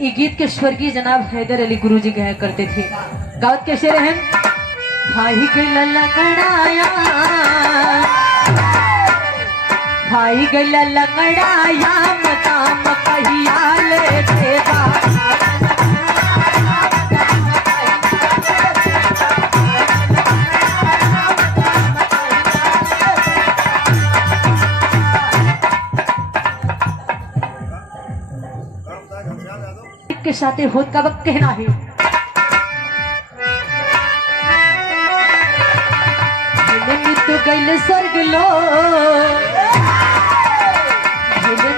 ये गीत के स्वर्गीय जनाब हैदर अली गुरुजी गाया करते थे। गावत कैसे रहन? खाई गैला लंगड़ाया, खाई गैला लंगड़ाया, मदाम कहिया ले देवा। के साथ होत का वक्त कहना है। मितु गैल स्वर्ग लोक,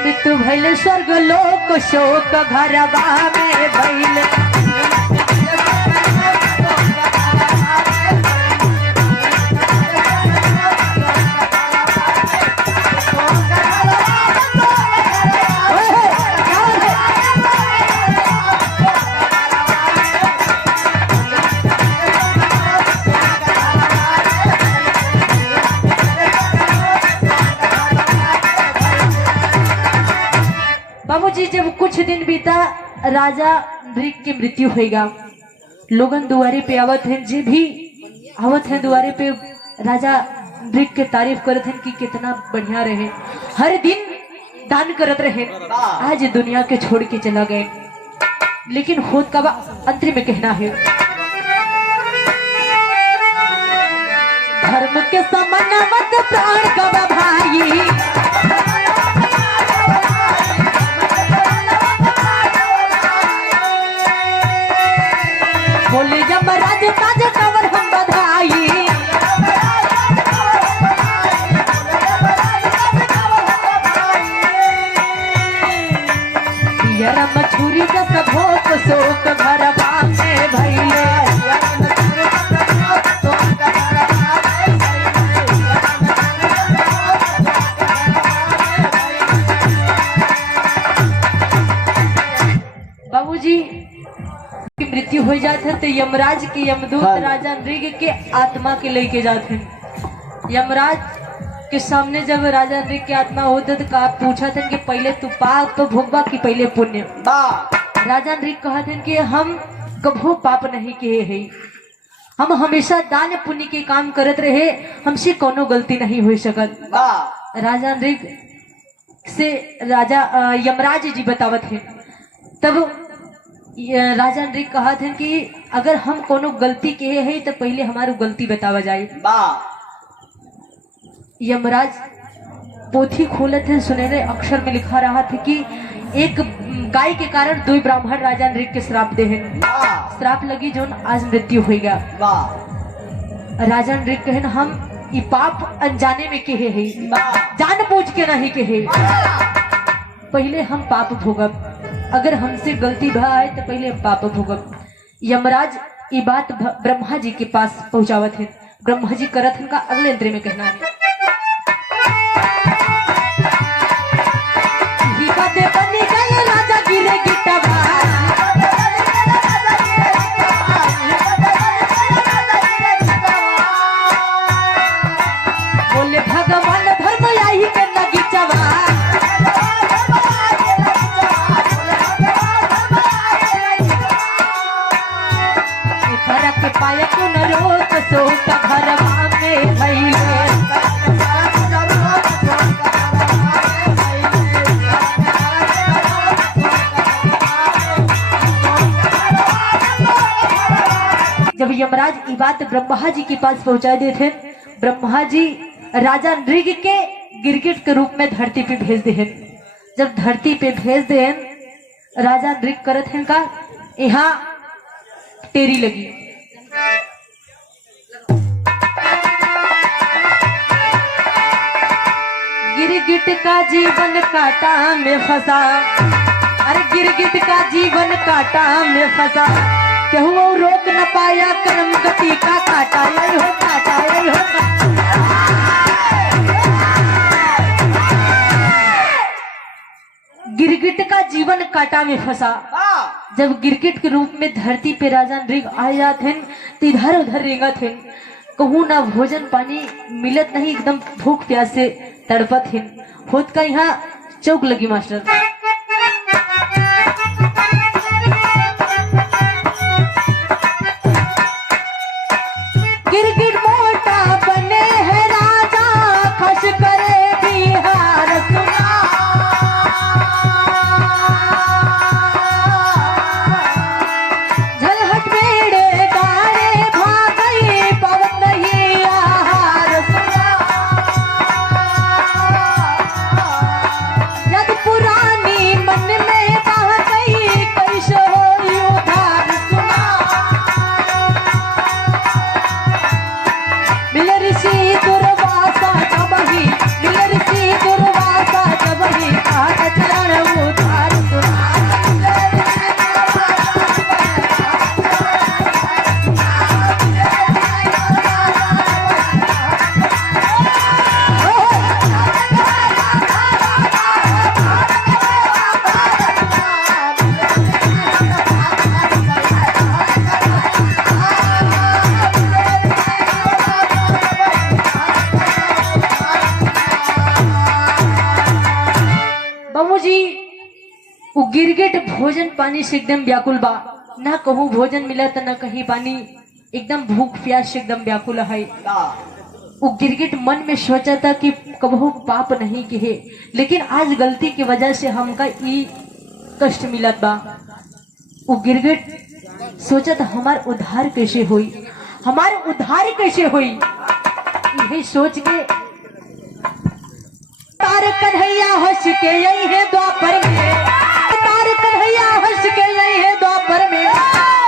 मितु भैल स्वर्ग लोक, शोक घरवा में भैल। बाबूजी जब कुछ दिन बीता राजा नृग की मृत्यु होगा। लोगन दुआरे पे आवत हैं, जे भी आवत हैं दुआरे पे राजा नृग के तारीफ करत हैं कि कितना बढ़िया रहे, हर दिन दान करत रहे। आज दुनिया के छोड़ के चला गए, लेकिन होत का अंतरिम में कहना है। धर्म के समन्वत प्राण का भाई, बोले यमराज ताज कवर हम बधाई। यरम छुरी जस भोक शोक घरवा में भइले। बाबूजी मृत्यु हो जाते तो यमराज के यमदूत राजा नृग के आत्मा के लेके जाते हैं। यमराज के सामने जब राजा नृग की आत्मा होते तो का पूछा था कि पहले तू पाप भोगबा कि पहले पुण्य। राजा नृग कहते कि हम कभू पाप नहीं किए हैं, हम हमेशा दान पुण्य के काम करत रहे, हमसे कोनो गलती नहीं हो सकत। राजा नृग से राजा यमराज जी बतावत है। तब राजा नृग कहा था कि अगर हम कोनो गलती किए हैं तो पहले हमारी गलती बतावा जाए। यमराज पोथी खोलत है, सुनहरे अक्षर में लिखा रहा था कि एक गाय के कारण 2 ब्राह्मण राजा नृग के श्राप दे हैं। श्राप लगी जो आज मृत्यु हो गया। राजा नृग कहन हम ये पाप अनजाने में किए हैं, जानबूझ के नहीं किए, पहले हम पाप भोगब, अगर हमसे गलती भाई तो पहले हम पाप भोगब। यमराज ये बात ब्रह्मा जी के पास पहुंचावत है। ब्रह्मा जी करत हैं का अगले अंतरे में कहना है। राजा गिरे गिटवा, बोले भगवान धर्म आई के लगी चवा। पाया को न रोक शोक घरवा में भइले। जब यमराज ये बात ब्रह्मा जी के पास पहुंचा देते, ब्रह्मा जी राजा नृग के गिरगिट के रूप में धरती पे भेज दे। जब धरती पे भेज दे, राजा नृग करत हैं का यहाँ टेरी लगी। गिरगिट का जीवन कांटा में फंसा, अरे गिरगिट का जीवन कांटा में फंसा, केहू रोक न पाया कर्म गति का काटा। यही हो काटा, यही हो गिरगिट का जीवन कांटा में फंसा। जब गिरगिट के रूप में धरती पे राजा नृग आ जाते हैं तो इधर उधर रेंगत हैं, कहूँ ना भोजन पानी मिलत नहीं, एकदम भूख प्यास से तड़पत हैं। होत का यहाँ चौक लगी मास्टर। वो गिरगिट भोजन पानी से एकदम व्याकुल बा, ना कहूँ भोजन मिला तो ना कहीं पानी, एकदम भूख प्यास से एकदम व्याकुल है। वो गिरगिट मन में सोचा था कि कबहू पाप नहीं किए, लेकिन आज गलती की वजह से हमका ई कष्ट मिलत बा। वो गिरगिट सोचा था हमार उद्धार कैसे हुई, हमारे उद्धार कैसे हुई, यही सोच के तार कन्हैया हंस के यही है द्वापर में, तार कन्हैया हंस के यही है द्वापर में,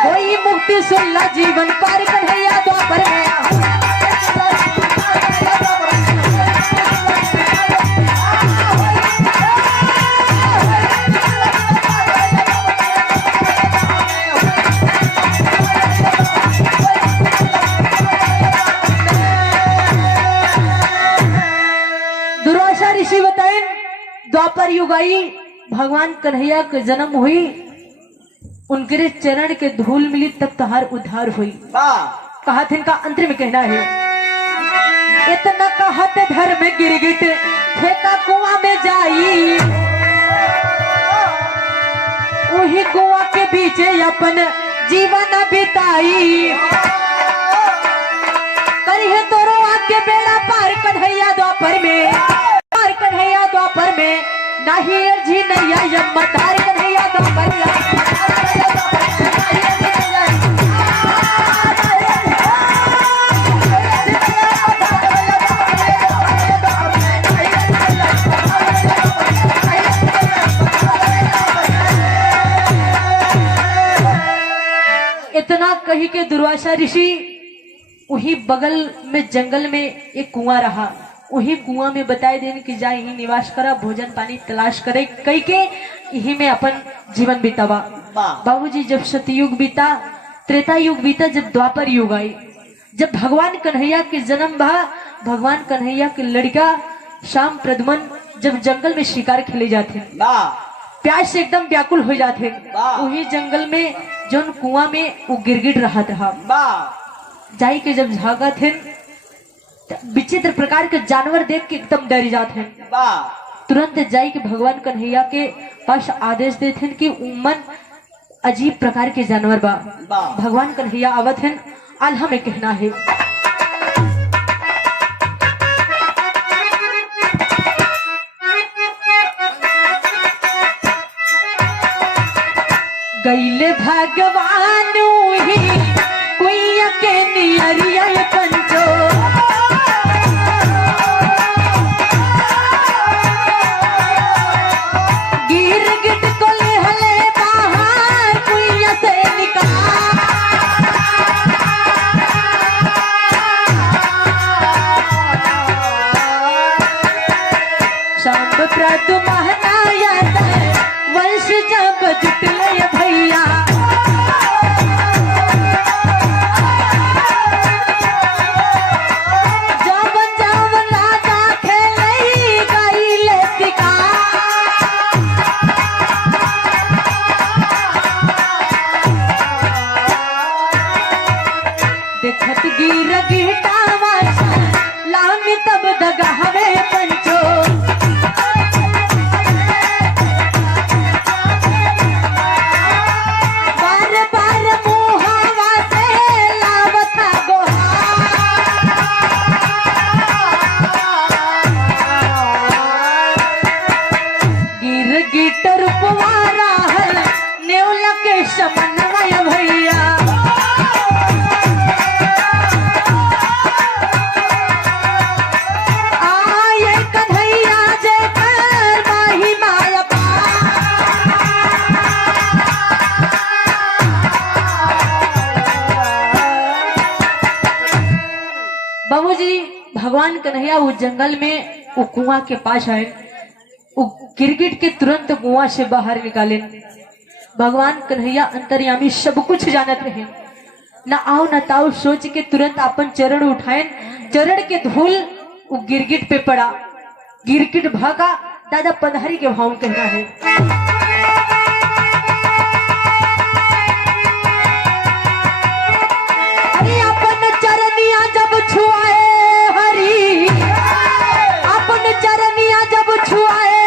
कोई मुक्ति सुन ला जीवन पार कन्हैया द्वापर में। ऋषि बताए द्वापर युग आई, भगवान कन्हैया के जन्म हुई, उनके चरण के धूल मिली तब तहार उद्धार हुई। कहा थे इनका अंतर में कहना है, इतना कहत धर्म गिरगिट फेंका कुआं में जाई, वही कुआं के बीच अपन जीवन बिताई, करिए तोरो आके बेड़ा पार कन्हैया द्वापर में, कन्हैया द्वापर में नहीं जी नैया यम्मा तार कन्हैया द्वापर में। इतना कही के दुर्वासा ऋषि वही बगल में जंगल में एक कुआं रहा, वही कुआं में बताए देने कि जाए ही निवास करा, भोजन पानी तलाश करे, कई के यही में अपन जीवन बितावा। बाबूजी जब सतयुग बीता, त्रेता युग बीता, जब द्वापर युग आई, जब भगवान कन्हैया के जन्म भा, भगवान कन्हैया के लड़का श्याम प्रद्युमन जब जंगल में शिकार खेले जाते, प्यास से एकदम व्याकुल हो जाते, वही जंगल में जो कुआं में वो गिरगिट रहा था, जाई के जब झागा थे विचित्र प्रकार के जानवर देख के एकदम डर जाते हैं, तुरंत जाई के भगवान कन्हैया के पास आदेश देते हैं कि उमन अजीब प्रकार के जानवर बा। भगवान कन्हैया आवत हैं, आल्हा में कहना है, गईले भगवान ही कोई के नियरिया पंचो, गिरगिट को ले हले बाहर कुइया से निकाल, शाम प्रद्युमन वंश जब जुटले भैया, देखत गिरगिटा लामी तब दगावे पंचो, बार बार मुहावा से लावता गोहा, गिरगिट रूपवा रहल नेवला के समन्वय भैया, बाबूजी भगवान कन्हैया उस जंगल में वो कुआं के पास आए, वो गिरगिट के तुरंत कुआं से बाहर निकाले। भगवान कन्हैया अंतर्यामी सब कुछ जानत रहे, न आओ न ताओ सोच के तुरंत अपन चरण उठाए, चरण के धूल वो गिरगिट पे पड़ा, गिरगिट भागा, दादा पधारी के भाव कहना है, अरे अपन चरनिया जब छुआए हरी, अपन चरनिया जब छुआए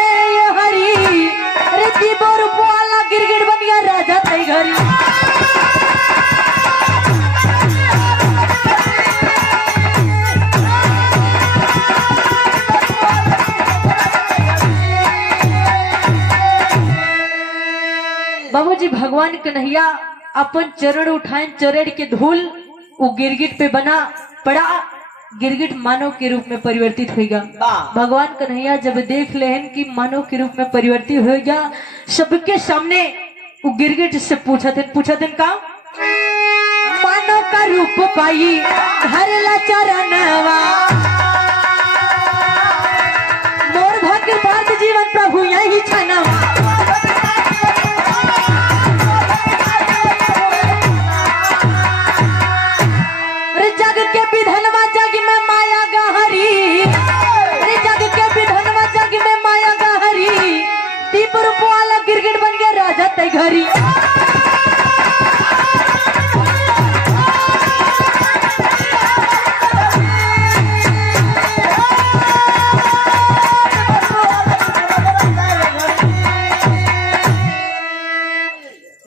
हरी, अरे दिबो रुपवा गिरगिट बन गया राजा तई घरी। बाबूजी भगवान कन्हैया अपन चरण उठाए, चरण के धूल वो गिरगिट पे बना पड़ा, गिरगिट मानव के रूप में परिवर्तित होगा। भगवान कन्हैया जब देख लेन कि मानव के रूप में परिवर्तित होगा, सबके सामने वो गिरगिट से पूछा थे का मानव का रूप पाई घर ला चरणवा, मोर भाग्य बात जीवन प्रभु यही छनवा। जग के विधनवा जग में माया गहरी, जग के विधनवा जग में माया गहरी, दीप रूप वाला गिरगिट बन गया राजा तई घरी।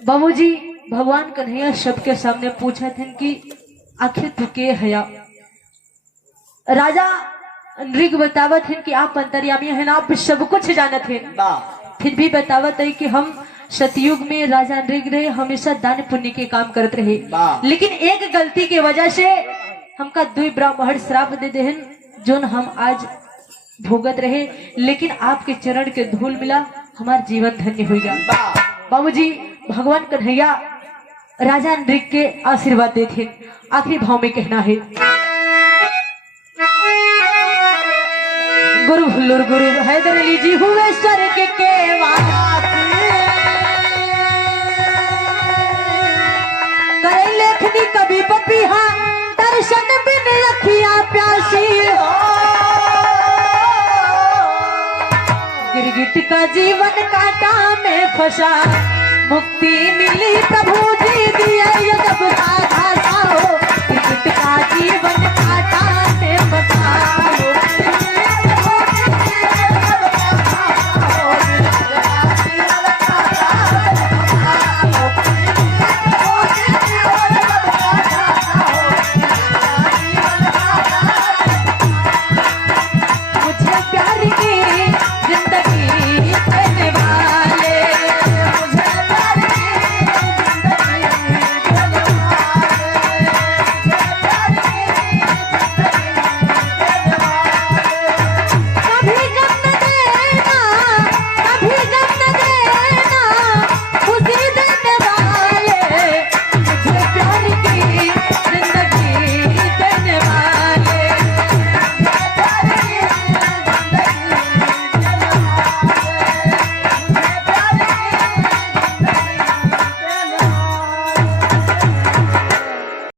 बाबूजी भगवान कन्हैया सबके सामने पूछे थे कि आखिर तू के हया। राजा नृग बतावत है कि आप अंतर्यामी हैं, आप सब कुछ जानत हैं, फिर भी बतावत है कि हम सतयुग में राजा नृग रहे, हमेशा दान पुण्य के काम करते रहे, लेकिन एक गलती की वजह से हमका 2 ब्राह्मण श्राप दे दे जो हम आज भोगत रहे, लेकिन आपके चरण के धूल मिला, हमारा जीवन धन्य होगा। बाबूजी भगवान कन्हैया राजा नृग के आशीर्वाद देते। आखिरी भाव में कहना है गुरु हुल्लुर गुरु हैदर अली जी हुए स्वर्ग के वासी, करे लेखनी कभी पपीहा दर्शन बिन अखियां प्यासी। गिरगिट का जीवन कांटा में फंसा, मुक्ति मिली प्रभु जी दिए ये जब साधा सा हो, गिरगिट का जीवन कांटा में फंसा।